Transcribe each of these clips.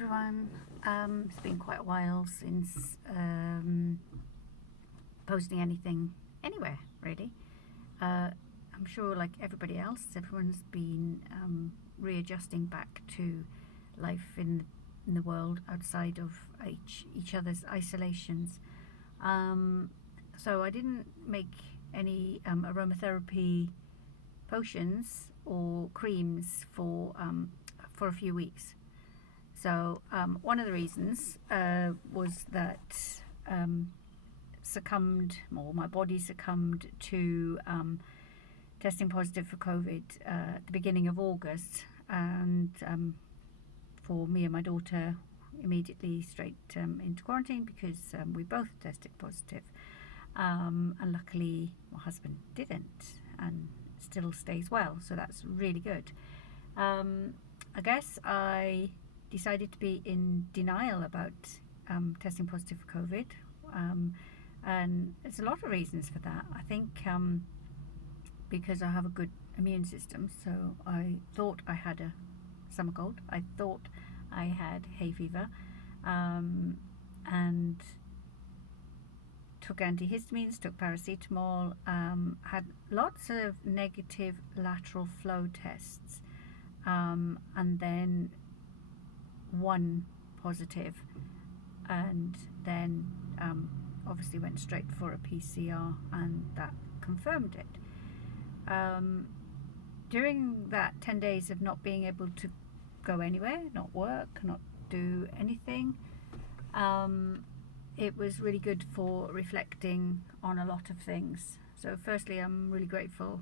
everyone. It's been quite a while since posting anything anywhere, really. I'm sure, like everybody else, everyone's been readjusting back to life in the world outside of each other's isolations. So I didn't make any aromatherapy potions or creams for a few weeks. So one of the reasons was that my body succumbed to testing positive for COVID at the beginning of August, and for me and my daughter, immediately straight into quarantine because we both tested positive. And luckily my husband didn't and still stays well, so that's really good. I guess I decided to be in denial about testing positive for COVID, and there's a lot of reasons for that. I think because I have a good immune system, so I thought I had a summer cold, I thought I had hay fever, and took antihistamines, took paracetamol, had lots of negative lateral flow tests, and then one positive, and then obviously went straight for a PCR, and that confirmed it. During that 10 days of not being able to go anywhere, not work, not do anything, it was really good for reflecting on a lot of things. So firstly, I'm really grateful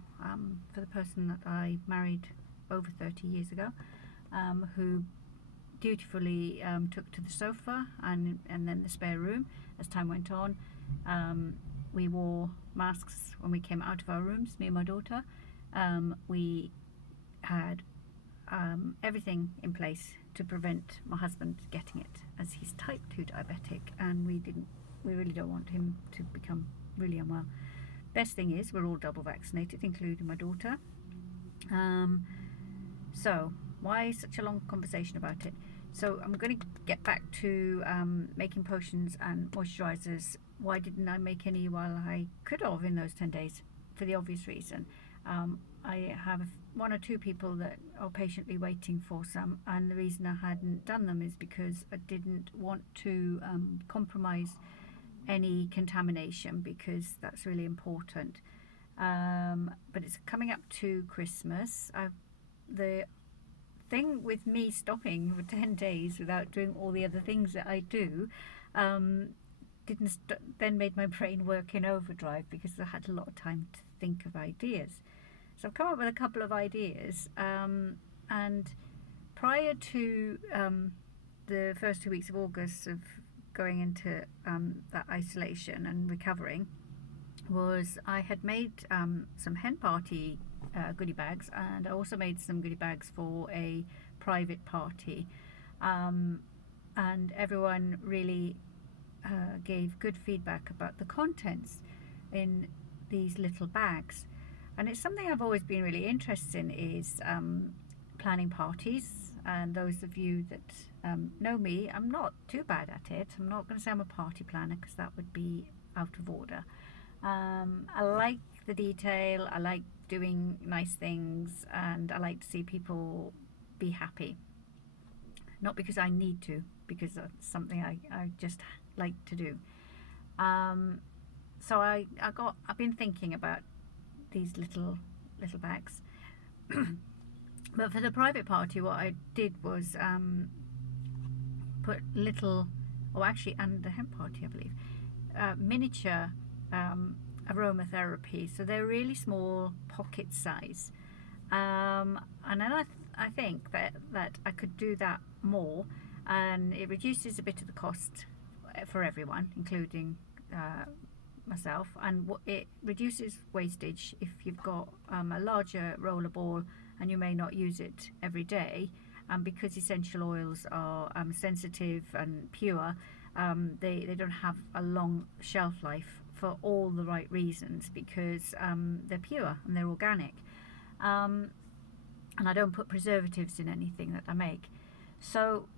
for the person that I married over 30 years ago, who dutifully took to the sofa and then the spare room as time went on. We wore masks when we came out of our rooms, me and my daughter. We had everything in place to prevent my husband getting it, as he's type 2 diabetic, and we really don't want him to become really unwell. Best thing is we're all double vaccinated, including my daughter. So why such a long conversation about it? So I'm going to get back to making potions and moisturizers. Why didn't I make any while I could have in those 10 days? For the obvious reason. I have one or two people that are patiently waiting for some, and the reason I hadn't done them is because I didn't want to compromise any contamination, because that's really important. But it's coming up to Christmas. The thing with me stopping for 10 days without doing all the other things that I do then made my brain work in overdrive, because I had a lot of time to think of ideas. So I've come up with a couple of ideas, and prior to the first 2 weeks of August of going into that isolation and recovering, I had made some hen party goodie bags, and I also made some goodie bags for a private party, and everyone really gave good feedback about the contents in these little bags. And it's something I've always been really interested in, is planning parties. And those of you that know me, I'm not too bad at it. I'm not going to say I'm a party planner, because that would be out of order. I like the detail, I like doing nice things, and I like to see people be happy. Not because I need to, because that's something I just like to do. So I've been thinking about these little bags. But for the private party, what I did was put little, and the hen party, I believe, miniature aromatherapy. So they're really small, pocket size. And then I think that I could do that more, and it reduces a bit of the cost for everyone, including myself, and it reduces wastage if you've got a larger roller ball and you may not use it every day. And because essential oils are sensitive and pure, they don't have a long shelf life for all the right reasons, because they're pure and they're organic, and I don't put preservatives in anything that I make. So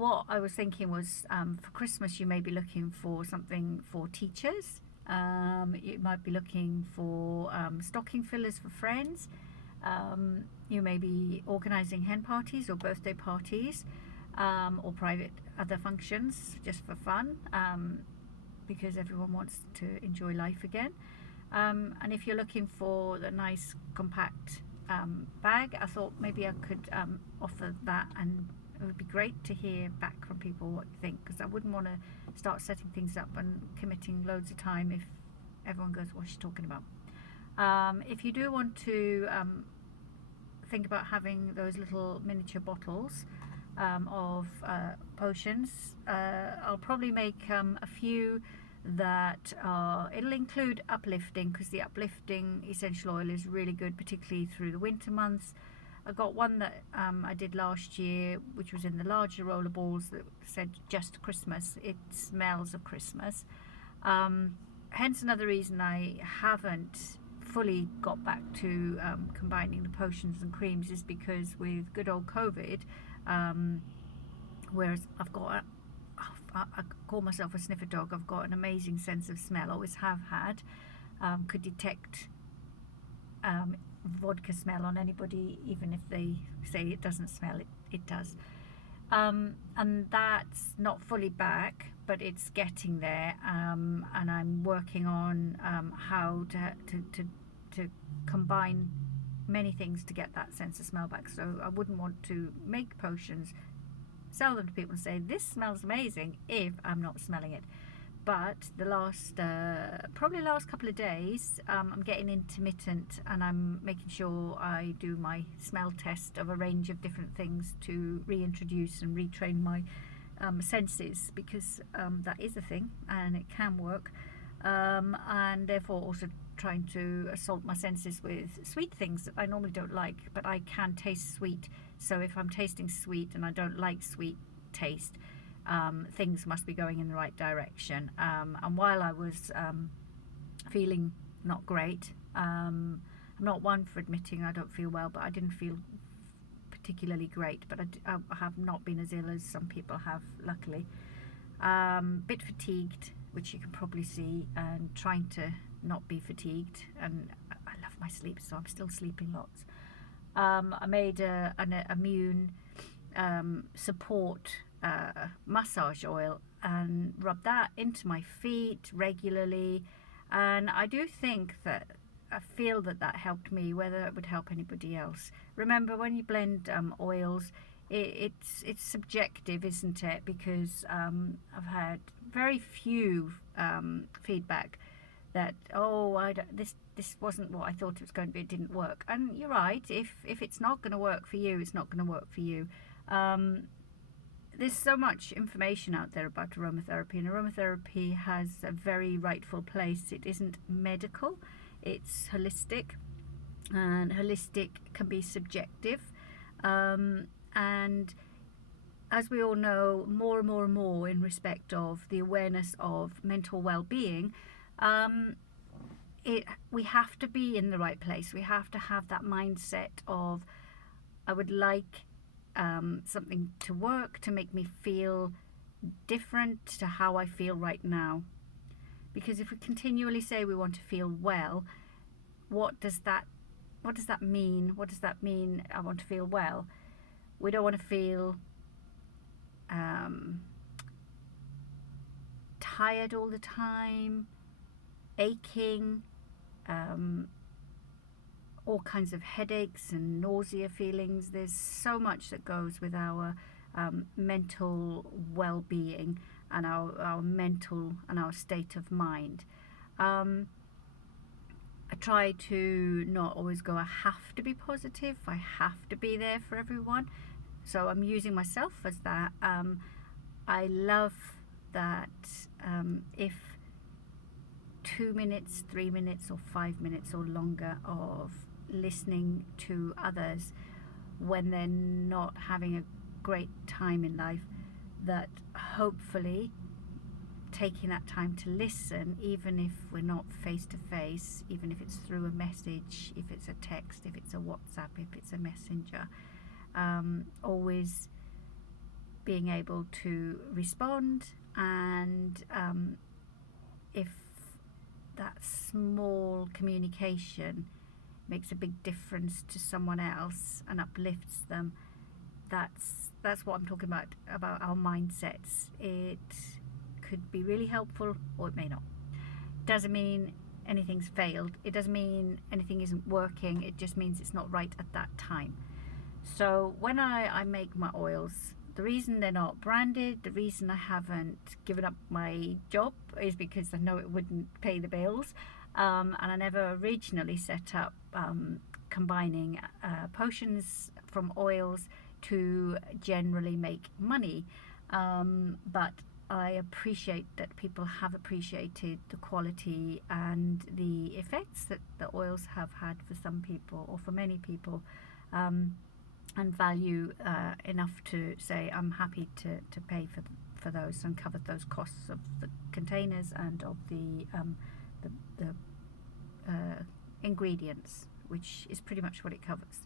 what I was thinking was, for Christmas you may be looking for something for teachers. You might be looking for stocking fillers for friends. You may be organising hen parties or birthday parties, or private other functions just for fun, because everyone wants to enjoy life again. And if you're looking for the nice compact bag, I thought maybe I could offer that, and it would be great to hear back from people what you think, because I wouldn't want to start setting things up and committing loads of time if everyone goes, what's she talking about? If you do want to think about having those little miniature bottles of potions, I'll probably make a few that it'll include uplifting, because the uplifting essential oil is really good, particularly through the winter months. I got one that I did last year, which was in the larger roller balls, that said just Christmas. It smells of Christmas. Hence another reason I haven't fully got back to combining the potions and creams, is because with good old COVID, whereas I call myself a sniffer dog, I've got an amazing sense of smell, always have had, could detect vodka smell on anybody, even if they say it doesn't smell, it does. And that's not fully back, but it's getting there, and I'm working on how to combine many things to get that sense of smell back. So I wouldn't want to make potions, sell them to people and say this smells amazing if I'm not smelling it. But the probably last couple of days, I'm getting intermittent, and I'm making sure I do my smell test of a range of different things to reintroduce and retrain my senses, because that is a thing and it can work, and therefore also trying to assault my senses with sweet things that I normally don't like, but I can taste sweet. So if I'm tasting sweet and I don't like sweet taste, things must be going in the right direction. And while I was feeling not great, I'm not one for admitting I don't feel well, but I didn't feel particularly great, but I have not been as ill as some people have, luckily. Bit fatigued, which you can probably see, and trying to not be fatigued, and I love my sleep, so I'm still sleeping lots. I made an immune support massage oil and rubbed that into my feet regularly, and I do think that I feel that helped me. Whether it would help anybody else, remember, when you blend oils, it's subjective, isn't it? Because I've had very few feedback that, oh, this wasn't what I thought it was going to be, it didn't work. And you're right, if it's not going to work for you, it's not going to work for you. There's so much information out there about aromatherapy, and aromatherapy has a very rightful place. It isn't medical, it's holistic, and holistic can be subjective. And as we all know, more and more and more in respect of the awareness of mental well-being, we have to be in the right place. We have to have that mindset of, I would like something to work to make me feel different to how I feel right now. Because if we continually say we want to feel well, what does that mean? What does that mean, I want to feel well? We don't want to feel tired all the time, aching, all kinds of headaches and nausea feelings. There's so much that goes with our mental well-being and our mental and our state of mind. I try to not always go, I have to be positive, I have to be there for everyone. So I'm using myself as that. I love that if 2 minutes, 3 minutes or 5 minutes or longer of listening to others when they're not having a great time in life, that hopefully taking that time to listen, even if we're not face to face, even if it's through a message, if it's a text, if it's a WhatsApp, if it's a messenger, always being able to respond, and if that small communication makes a big difference to someone else and uplifts them, that's what I'm talking about our mindsets. It could be really helpful, or it may not. Doesn't mean anything's failed. It doesn't mean anything isn't working. It just means it's not right at that time. So when I make my oils, the reason they're not branded, the reason I haven't given up my job, is because I know it wouldn't pay the bills. And I never originally set up combining potions from oils to generally make money. But I appreciate that people have appreciated the quality and the effects that the oils have had for some people, or for many people, and value enough to say I'm happy to pay for those and cover those costs of the containers and of the ingredients, which is pretty much what it covers.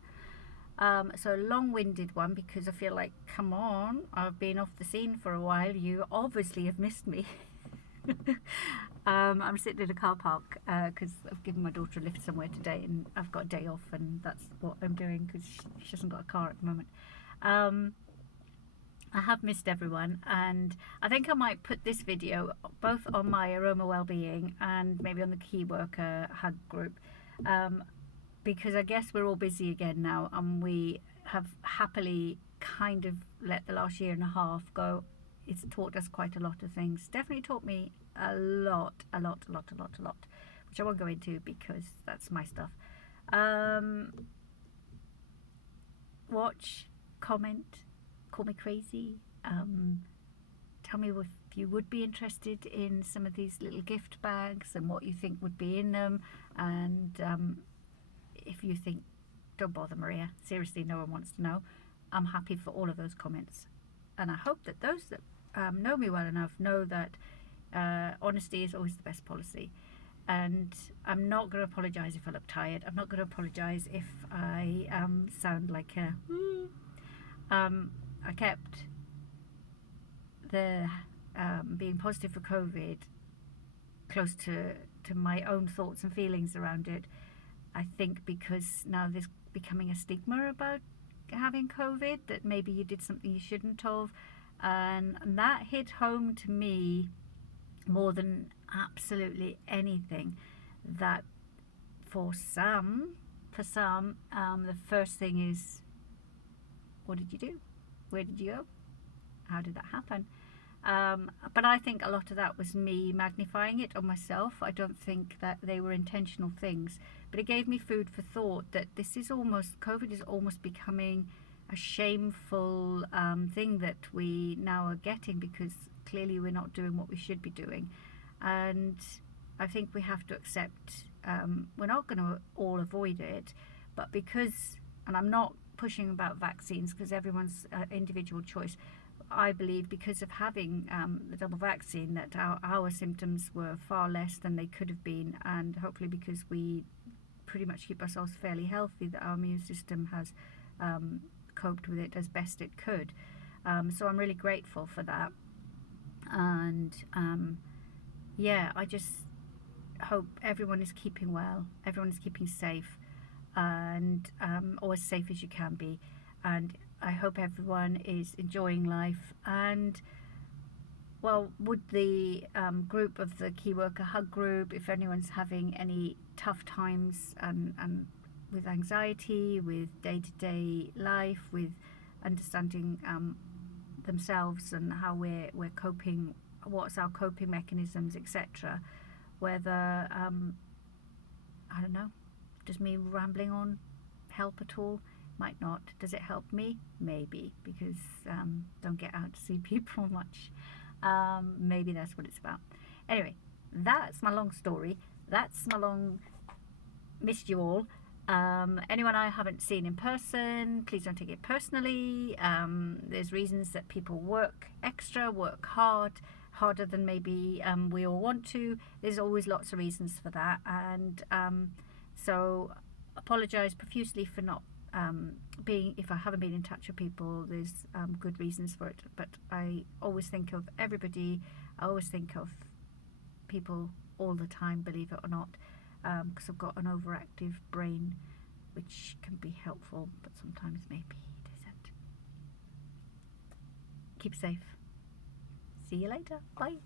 So a long-winded one, because I feel like, come on, I've been off the scene for a while. You obviously have missed me. I'm sitting in a car park because I've given my daughter a lift somewhere today, and I've got a day off, and that's what I'm doing because she hasn't got a car at the moment. I have missed everyone, and I think I might put this video both on my Aroma Wellbeing and maybe on the Key Worker Hug group, because I guess we're all busy again now, and we have happily kind of let the last year and a half go. It's taught us quite a lot of things. Definitely taught me a lot, which I won't go into because that's my stuff. Watch, comment, call me crazy. Tell me if you would be interested in some of these little gift bags and what you think would be in them, and if you think, don't bother, Maria, seriously, no one wants to know, I'm happy for all of those comments. And I hope that those that know me well enough know that honesty is always the best policy. And I'm not going to apologise if I look tired. I'm not going to apologise if I sound like a I kept the being positive for COVID close to my own thoughts and feelings around it. I think because now there's becoming a stigma about having COVID, that maybe you did something you shouldn't have, and that hit home to me more than absolutely anything. That for some, the first thing is, what did you do? Where did you go? How did that happen? But I think a lot of that was me magnifying it on myself. I don't think that they were intentional things, but it gave me food for thought that this is almost, COVID is almost becoming a shameful thing that we now are getting, because clearly we're not doing what we should be doing. And I think we have to accept, we're not going to all avoid it, but because, and I'm not pushing about vaccines because everyone's individual choice, I believe because of having the double vaccine that our symptoms were far less than they could have been, and hopefully because we pretty much keep ourselves fairly healthy, that our immune system has coped with it as best it could. So I'm really grateful for that. And yeah, I just hope everyone is keeping well, everyone is keeping safe, and or as safe as you can be. And I hope everyone is enjoying life. And well, would the group of the Key Worker Hug group, if anyone's having any tough times and with anxiety, with day-to-day life, with understanding themselves and how we're coping, what's our coping mechanisms, etc., whether I don't know, does me rambling on help at all? Might not. Does it help me? Maybe, because don't get out to see people much. Maybe that's what it's about. Anyway, that's my long story. That's my long missed you all. Anyone I haven't seen in person, please don't take it personally. There's reasons that people work extra, work harder than maybe we all want to. There's always lots of reasons for that, and so apologise profusely for not if I haven't been in touch with people, there's good reasons for it. But I always think of everybody. I always think of people all the time, believe it or not, because I've got an overactive brain, which can be helpful, but sometimes maybe it isn't. Keep safe. See you later. Bye.